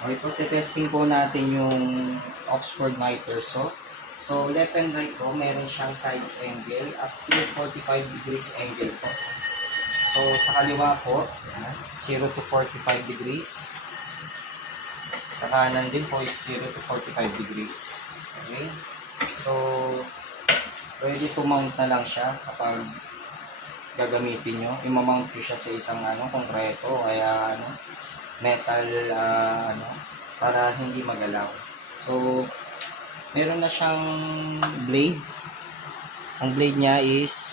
Okay po, testing po natin yung Oxford miter saw. So, left and right po, meron siyang side angle up to 45 degrees angle po. So, sa kaliwa po, 0 to 45 degrees. Sa kanan din po is 0 to 45 degrees. Okay? So, ready to mount na lang siya kapag gagamitin nyo. I-mount nyo siya sa isang konkreto, kaya metal para hindi magalaw. So, meron na siyang blade. Ang blade niya is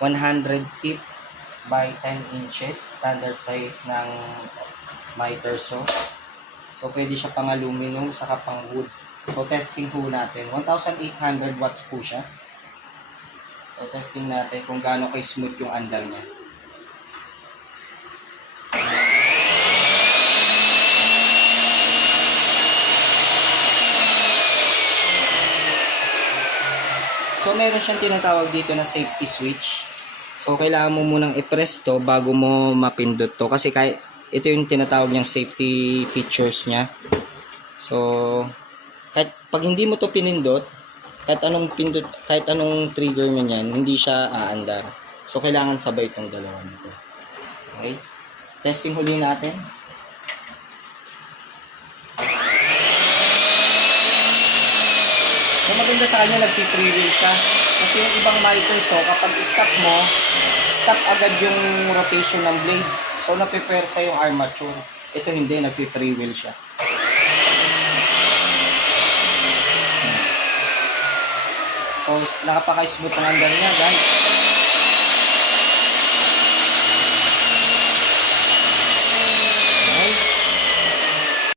100 tip by 10 inches. Standard size ng miter saw. So, pwede siya pang aluminum saka pang wood. So, testing po natin. 1,800 watts po siya. So, testing natin kung gaano ka-smooth yung andar niya. So, meron siyang tinatawag dito na safety switch. So, kailangan mo munang i-press to bago mo mapindot to. Kasi kahit ito yung tinatawag niyang safety features niya. So, kahit pag hindi mo to pinindot, kahit anong trigger mo niyan, hindi siya aandar. So, kailangan sabay itong dalawa nito. Okay? Testing huli natin. So, maganda sa kanya, nag-free wheel siya. Kasi yung ibang miter saw, kapag stop mo, stop agad yung rotation ng blade. So, napipersa yung armature. Ito hindi, nag-free wheel siya. So, nakapaka-smooth ang andar niya, guys.